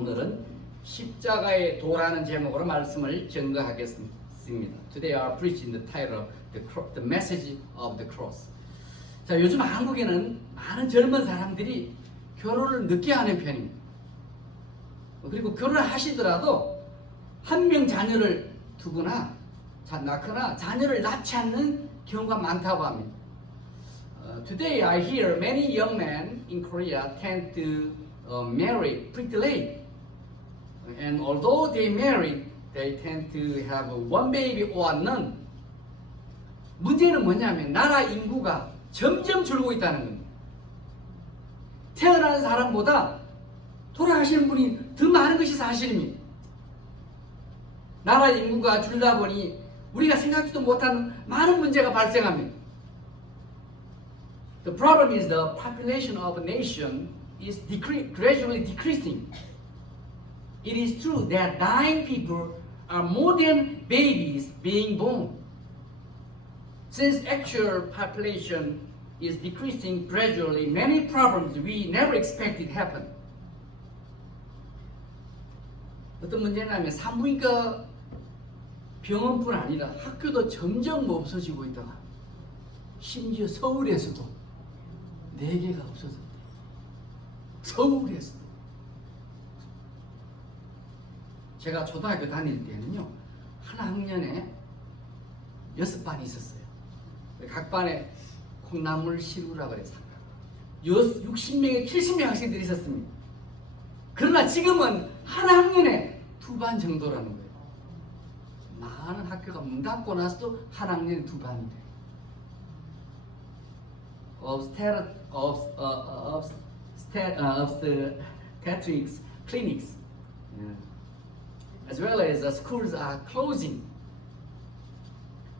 오늘은 십자가의 도라는 제목으로 말씀을 증거하겠습니다. Today I preach in the title The Message of the Cross. 자, 요즘 한국에는 많은 젊은 사람들이 결혼을 늦게 하는 편입니다. 그리고 결혼을 하시더라도 한 명 자녀를 두거나 낳거나 자녀를 낳지 않는 경우가 많다고 합니다. Today I hear many young men in Korea tend to marry pretty late. And although they marry, they tend to have one baby or none. 문제는 뭐냐면 나라 인구가 점점 줄고 있다는 겁니다. 태어나는 사람보다 돌아가시는 분이 더 많은 것이 사실입니다. 나라 인구가 줄다 보니 우리가 생각지도 못한 많은 문제가 발생합니다. The problem is the population of a nation is gradually decreasing. It is true that dying people are more than babies being born. Since actual population is decreasing gradually, many problems we never expected happen. 어떤 문제냐면 산부인과 병원뿐 아니라 학교도 점점 없어지고 있다가 심지어 서울에서도 4개가 없어졌대요. 서울에서도. 제가 초등학교 다닐 때는요, 한 학년에 6반이 있었어요. 각 반에 콩나물 시루라고 해서 60명에 70명 학생들이 있었습니다. 그러나 지금은 한 학년에 2반 정도라는 거예요. 많은 학교가 문 닫고 나서도 한 학년에 2반이 돼요. obstetrics clinics, as well as the schools are closing.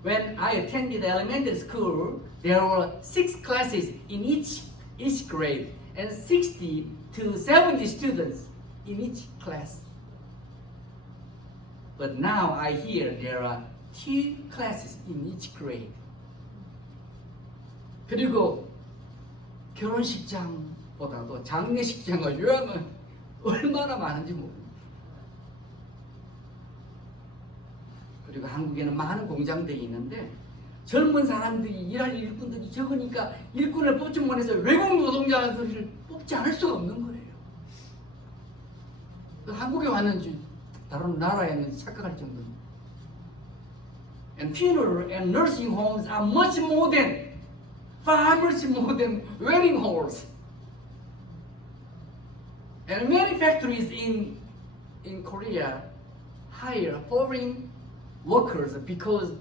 When I attended elementary school, there were 6 classes in each grade and 60 to 70 students in each class. But now I hear there are 2 classes in each grade. 그리고 결혼식장보다도 장례식장과 요양은 얼마나 많은지 모릅니다. 그리고 한국에는 많은 공장들이 있는데 젊은 사람들이 일할 일꾼들이 적으니까 일꾼을 뽑지 못해서 외국 노동자들을 뽑지 않을 수가 없는 거예요. 한국에 왔는지 다른 나라에는 착각할 정도입니다. And funeral and nursing homes are far much more than wedding halls. And many factories in Korea hire foreign workers because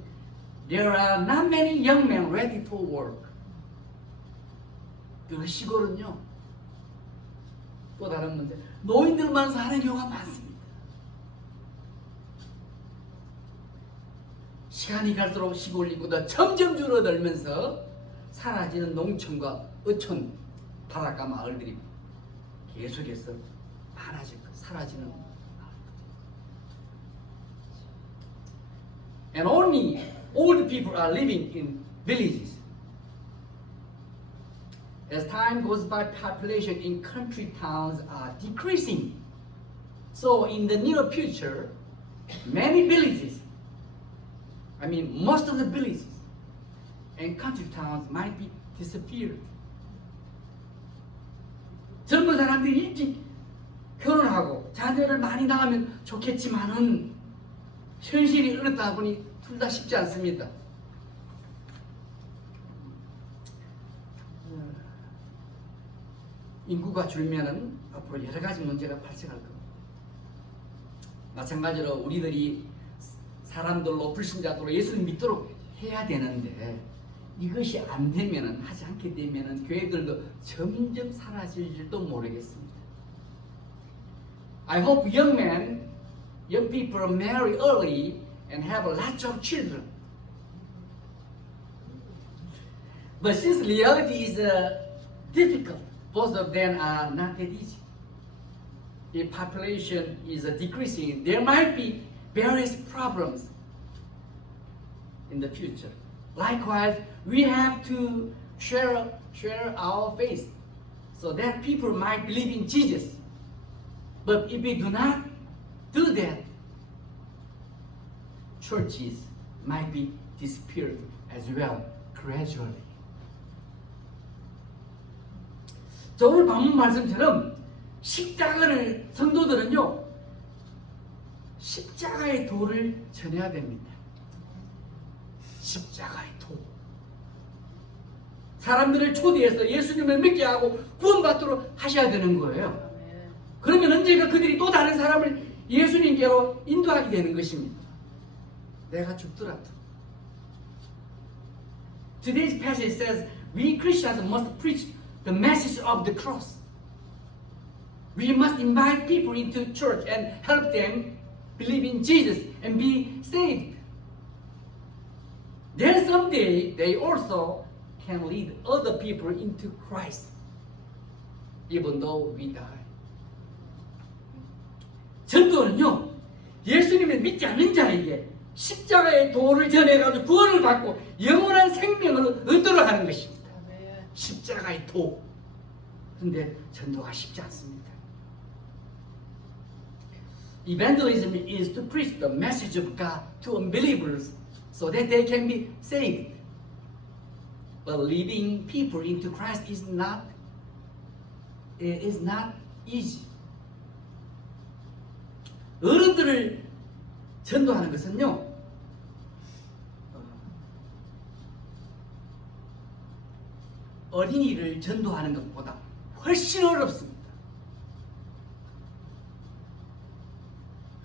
there are not many young men ready for work. 그 시골은요, 또 다른 문제, 노인들만 사는 경우가 많습니다. 시간이 갈수록 시골 인구가 점점 줄어들면서 사라지는 농촌과 어촌, 바닷가 마을들이 계속해서 많아지고 사라지는 마을들. And only old people are living in villages. As time goes by, population in country towns are decreasing. So in the near future, many villages, most of the villages and country towns might be disappeared. 젊은 사람들이 일찍 결혼하고 자녀를 많이 낳으면 좋겠지만은 현실이 어렵다 보니 둘 다 쉽지 않습니다. 인구가 줄면은 앞으로 여러 가지 문제가 발생할 겁니다. 마찬가지로 우리들이 사람들로 불신자들로 예수를 믿도록 해야 되는데 이것이 안 되면은, 하지 않게 되면은 교회들도 점점 사라질지도 모르겠습니다. I hope young people marry early and have lots of children. But since reality is difficult, both of them are not that easy. If population is decreasing, there might be various problems in the future. Likewise, we have to share our faith so that people might believe in Jesus. But if we do not do that, churches might be disappeared as well, gradually. 자, 오늘 본문 말씀처럼 십자가를 성도들은요, 십자가의 도를 전해야 됩니다. 십자가의 도. 사람들을 초대해서 예수님을 믿게 하고 구원받도록 하셔야 되는 거예요. 그러면 언젠가 그들이 또 다른 사람을 예수님께로 인도하게 되는 것입니다. 내가 죽더라도. Today's passage says we Christians must preach the message of the cross. We must invite people into church and help them believe in Jesus and be saved. Then someday they also can lead other people into Christ, even though we die. 전도는요, 예수님을 믿지 않는 자에게 십자가의 도를 전해가지고 구원을 받고 영원한 생명을 얻도록 하는 것입니다. 십자가의 도. 그런데 전도가 쉽지 않습니다. Evangelism is to preach the message of God to unbelievers so that they can be saved. But leading people into Christ is not easy. 어른들을 전도하는 것은요, 어린이를 전도하는 것보다 훨씬 어렵습니다.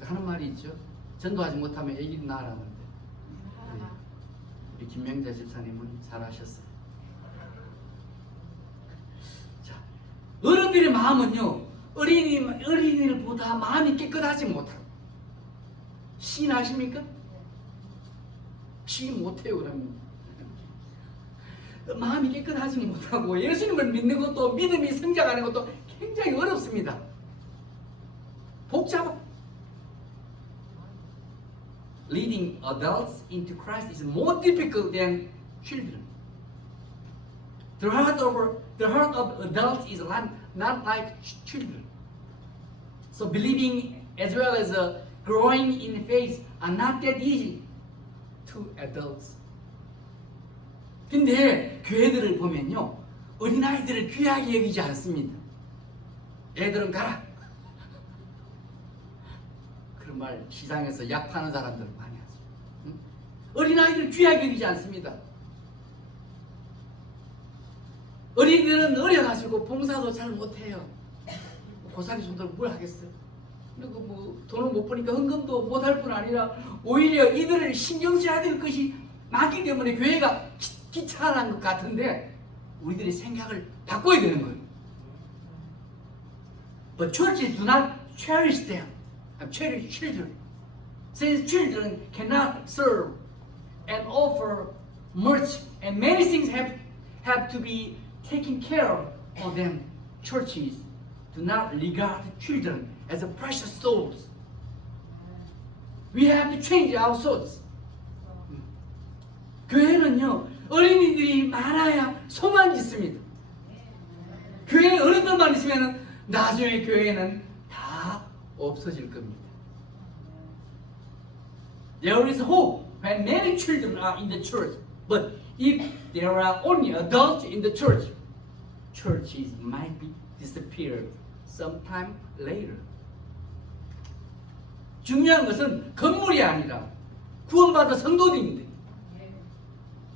하는 말이 있죠. 전도하지 못하면 애기도 낳으라는데. 우리 김명자 집사님은 잘하셨어요. 자, 어른들의 마음은요, 어린이들보다 마음이 깨끗하지 못하고. 시인하십니까? 시인 못해요, 그러면. 마음이 깨끗하지 못하고 예수님을 믿는 것도, 믿음이 성장하는 것도 굉장히 어렵습니다. 복잡하고. Leading adults into Christ is more difficult than children. The heart of adults is not like children. So believing as well as growing in faith are not that easy to adults. 근데 교회들을 보면요, 어린아이들을 귀하게 여기지 않습니다. 애들은 가라. 그런 말 시장에서 약 파는 사람들 많이 하죠. 응? 어린아이들 귀하게 여기지 않습니다. 어린이들은 어려가지고 봉사도 잘 못해요. 고사리 손들 뭘 하겠어요? 그리고 뭐 돈을 못 버니까 헌금도 못할 뿐 아니라 오히려 이들을 신경 써야 될 것이 많기 때문에 교회가 귀찮은 것 같은데 우리들이 생각을 바꿔야 되는 거예요. But churches do not cherish them. Cherish children. Since children cannot serve and offer much and many things have to be taken care of them, churches do not regard children as precious souls. We have to change our thoughts. 교회는요, 어린이들이 많아야 소망이 있습니다. 교회에 어른들만 있으면 나중에 교회는 다 없어질 겁니다. There is hope when many children are in the church, but if there are only adults in the church, churches might be disappeared sometime later. 중요한 것은 건물이 아니라 구원받은 성도들인데,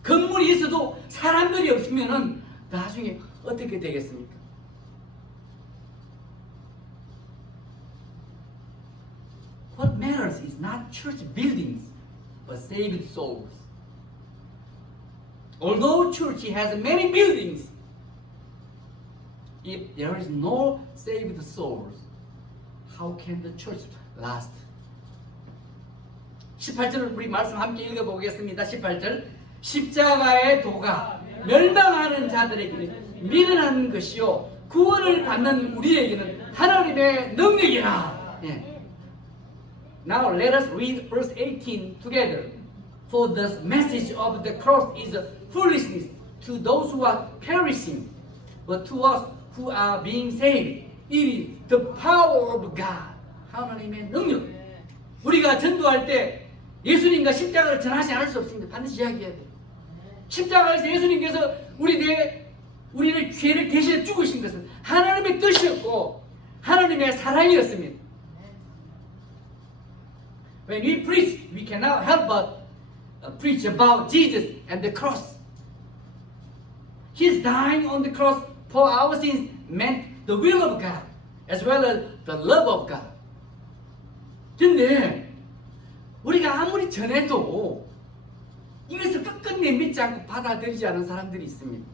건물이 있어도 사람들이 없으면 나중에 어떻게 되겠습니까? What matters is not church buildings, but saved souls. Although church has many buildings, if there is no saved souls, how can the church last? 18절 우리 말씀 함께 읽어보겠습니다. 18절 십자가의 도가 멸망하는 자들에게는 미련한 것이요 구원을 받는 우리에게는 하나님의 능력이라. Now let us read verse 18 together. For the message of the cross is foolishness to those who are perishing, but to us who are being saved, It is the power of God. 하나님의 능력. 우리가 전도할 때 예수님과 십자가를 전하지 않을 수 없습니다. 반드시 이야기해야 돼요. 십자가에서 예수님께서 우리를 죄를 대신해 죽으신 것은 하나님의 뜻이었고 하나님의 사랑이었습니다. When we preach, we cannot help but preach about Jesus and the cross. His dying on the cross for our sins meant the will of God as well as the love of God. 근데 우리가 아무리 전해도 이것을 끝끝내 믿지 않고 받아들이지 않은 사람들이 있습니다.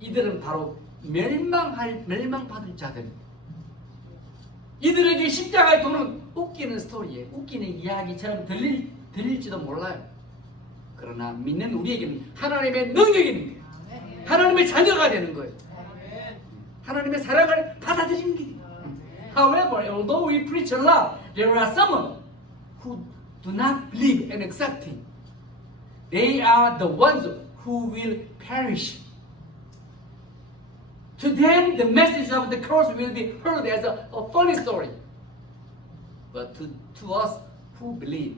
이들은 바로 멸망받을 자들입니다. 이들에게 십자가의 도는 웃기는 스토리에 웃기는 이야기처럼 들릴지도 몰라요. 그러나 믿는 우리에게는 하나님의 능력이 있는 거예요. 하나님의 자녀가 되는 거예요. 하나님의 사랑을 받아들이는 거예요. However, although we preach a lot, there are some who do not believe and accept Him. They are the ones who will perish. To them, the message of the cross will be heard as a funny story. But to us who believe,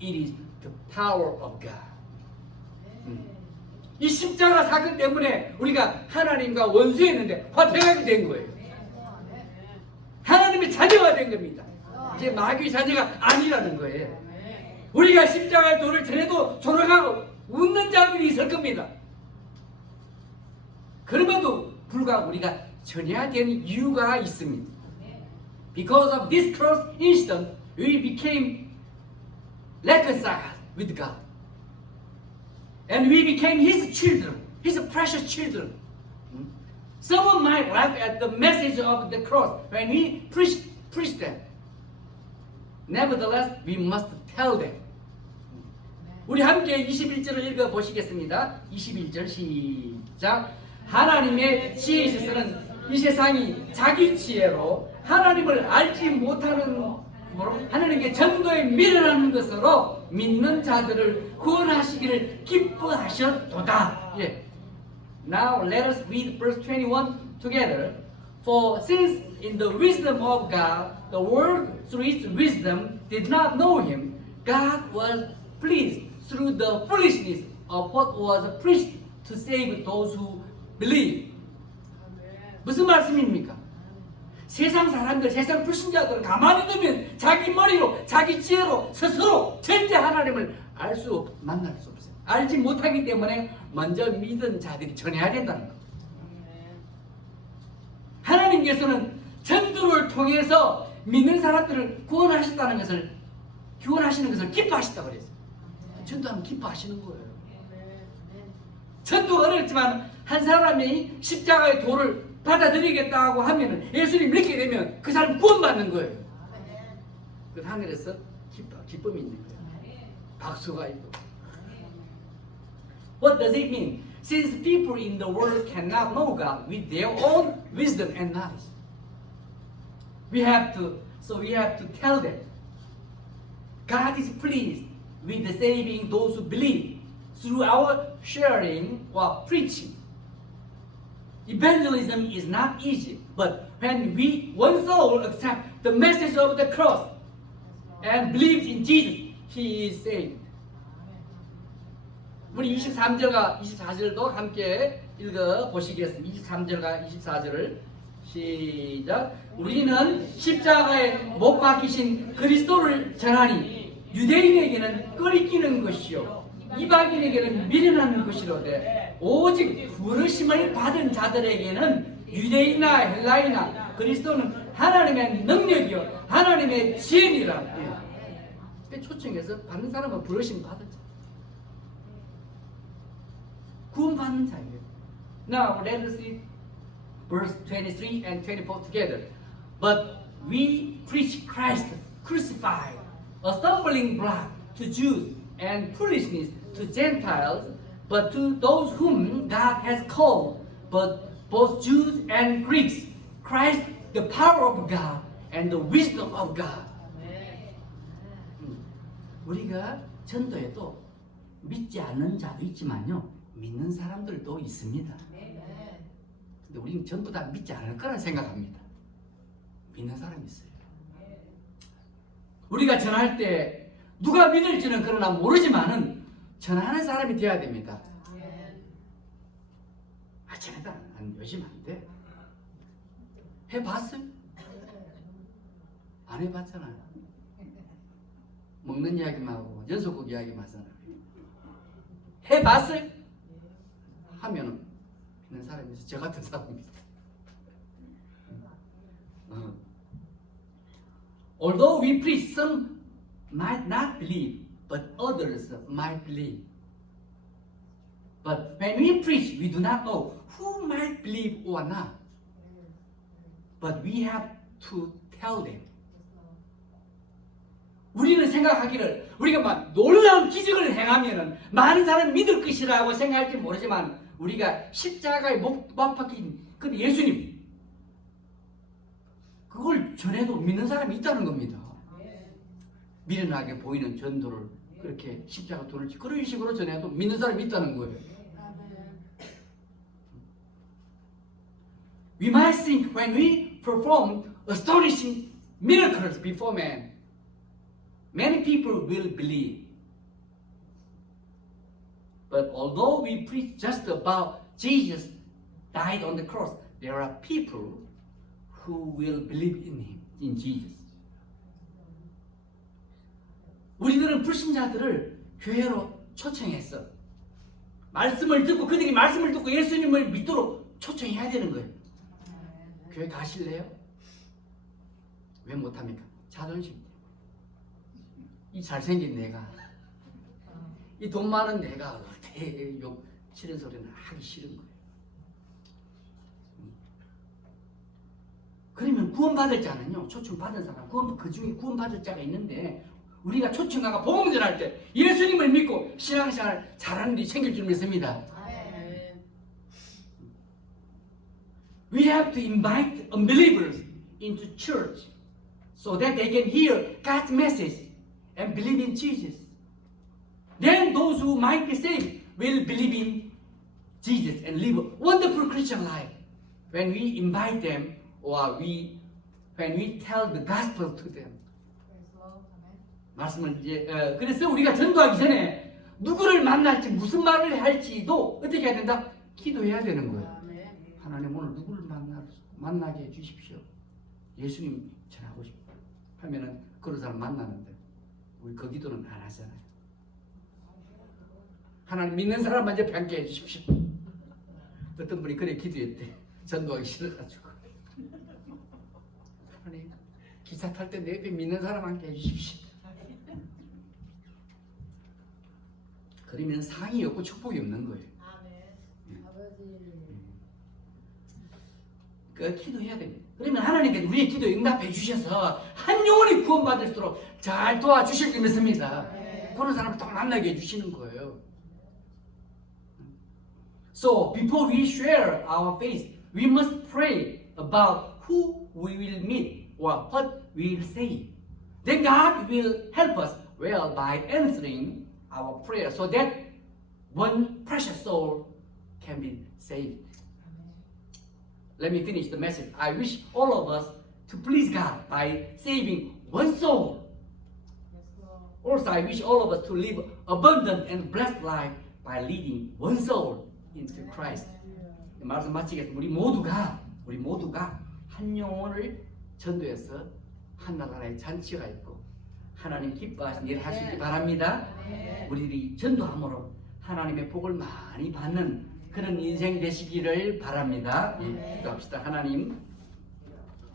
it is the power of God. 이 십자가 사건 때문에 우리가 하나님과 원수했는데 화평하게 된 거예요. 하나님의 자녀가 된 겁니다. 이제 마귀의 자녀가 아니라는 거예요. 우리가 십자가의 도를 전해도 졸아가고 웃는 자들이 있을 겁니다. 그럼에도 불구하고 우리가 전해야 되는 이유가 있습니다. Because of this cross incident, we became reconciled with God. And we became His children, His precious children. Someone might laugh at the message of the cross when we preach them. Nevertheless, we must tell them. 우리 함께 21절을 읽어보시겠습니다. 21절 시작. 하나님의 지혜 있어서는 이 세상이 자기 지혜로 하나님을 알지 못하는 하나님께 전도에 미련하는 것으로 믿는 자들을 구원하시기를 기뻐하셨도다. 예. Now let us read verse 21 together. For since in the wisdom of God, the world through its wisdom did not know Him, God was pleased through the foolishness of what was preached to save those who believe. 무슨 말씀입니까? 세상 사람들, 세상 불신자들은 가만히 두면 자기 머리로, 자기 지혜로 스스로 절대 하나님을 만날 수 없어요. 알지 못하기 때문에 먼저 믿은 자들이 전해야 된다는 거예요. 하나님께서는 전도를 통해서 믿는 사람들을 구원하시는 것을 기뻐하셨다고 그랬어요. 전도하면 기뻐하시는 거예요. 전도가 어렵지만 한 사람이 십자가의 도를 받아들이겠다고 하면 예수님 믿게 되면 그 사람 구원받는 거예요. 그 하늘에서 기쁨이 있는 거예요. 박수가 있고. What does it mean? Since people in the world cannot know God with their own wisdom and knowledge, we have to tell them God is pleased with the saving those who believe through our sharing or preaching. Evangelism is not easy, but when one soul accepts the message of the cross and believes in Jesus, he is saved. 우리 23절과 24절도 함께 읽어보시겠습니다. 23절과 24절을 시작. 우리는 십자가에 못 박히신 그리스도를 전하니 유대인에게는 끓이기는 것이요 이방인에게는 미련한 것이로되 오직 부르심을 받은 자들에게는 유대인이나 헬라이나 그리스도는 하나님의 능력이요 하나님의 지혜니라. 초청해서 받는 사람은 부르심 받은 자, 구원받는 자예요. Now let us read verse 23 and 24 together. But we preach Christ crucified, a stumbling block to Jews and foolishness to Gentiles, but to those whom God has called, but both Jews and Greeks, Christ the power of God and the wisdom of God. 우리가 전도에도 믿지 않는 자도 있지만요, 믿는 사람들도 있습니다. 근데 우리는 전부 다 믿지 않을 거라 생각합니다. 믿는 사람이 있어요. 우리가 전할 때 누가 믿을지는 그러나 모르지만은 전하는 사람이 되어야 됩니다. 쟤네들 요즘 안 돼. 해봤어요? 안 해봤잖아요. 먹는 이야기만 하고 연속곡 이야기만 하잖아요. 해봤어요? 하면은 믿는 사람이 있어요. 저 같은 사람입니다. Although we preach, some might not believe, but others might believe. But when we preach, we do not know who might believe or not. But we have to tell them. 우리는 생각하기를 우리가 막 놀라운 기적을 행하면은 많은 사람이 믿을 것이라고 생각할지 모르지만 우리가 십자가에 못 박힌 그 예수님 그걸 전해도 믿는 사람이 있다는 겁니다. 미련하게 보이는 전도를 그렇게 십자가 도를 그런 식으로 전해도 믿는 사람이 있다는 거예요. We might think when we perform astonishing miracles before man, many people will believe. But although we preach just about Jesus died on the cross, there are people who will believe in him, in Jesus. 우리들은 불신자들을 교회로 초청했어. 말씀을 듣고 그들이 말씀을 듣고 예수님을 믿도록 초청해야 되는 거예요. 교회 가실래요? 왜 못합니까? 자존심 때문에. 이 잘생긴 내가, 이 돈 많은 내가 어떻게 욕 치는 소리는 하기 싫은 거예요. 그러면 구원받을 자는요, 초청받은 사람, 그 중에 구원받을 자가 있는데 우리가 초청하고 복음 전할 때 예수님을 믿고 신앙생활 잘하는 일이 생길 줄 믿습니다. We have to invite unbelievers into church so that they can hear God's message and believe in Jesus. Then those who might be saved will believe in Jesus and live a wonderful Christian life. When we invite them or when we tell the gospel to them. 말씀을 이제 그래서 우리가 전도하기 전에 누구를 만날지 무슨 말을 할지도 어떻게 해야 된다? 기도해야 되는 거예요. 하나님 오늘 누구를 만나게 해주십시오. 예수님 전하고 싶어 하면은 그런 사람 만나는데 우리 그 기도는 안 하잖아요. 하나님 믿는 사람만 이제 뵙게 해주십시오. 어떤 분이 그래 기도했대. 전도하기 싫어가지고 하나님 기차 탈 때 내 옆에 믿는 사람 함께 해주십시오. 그러면 상이 없고 축복이 없는 거예요. 그 기도해야 됩니다. 그러면 하나님께서 우리의 기도 응답해 주셔서 한 영혼이 구원받을수록 잘 도와주실 줄 믿습니다. 그런 사람을 더 만나게 해주시는 거예요. So before we share our faith, we must pray about who we will meet or what we will say. Then God will help us well by answering our prayer so that one precious soul can be saved. Let me finish the message. I wish all of us to please God by saving one soul. Also, I wish all of us to live abundant and blessed life by leading one soul into Christ. 말씀 마치겠습니다. 우리 모두가 한 영혼을 전도해서 하나님의 잔치가 있고 하나님 기뻐하신 일을 할 수 있기 바랍니다. 우리들이 전도함으로 하나님의 복을 많이 받는 그런 인생 되시기를 바랍니다. 기도합시다. 하나님,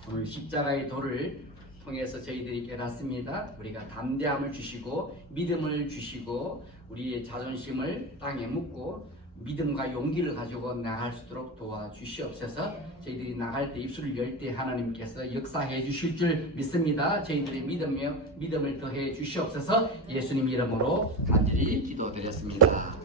오늘 십자가의 도를 통해서 저희들이 깨닫습니다. 우리가 담대함을 주시고 믿음을 주시고 우리의 자존심을 땅에 묻고 믿음과 용기를 가지고 나갈 수 있도록 도와주시옵소서. 저희들이 나갈 때 입술을 열 때 하나님께서 역사해 주실 줄 믿습니다. 저희들의 믿음을 더해 주시옵소서. 예수님 이름으로 간절히 기도드렸습니다.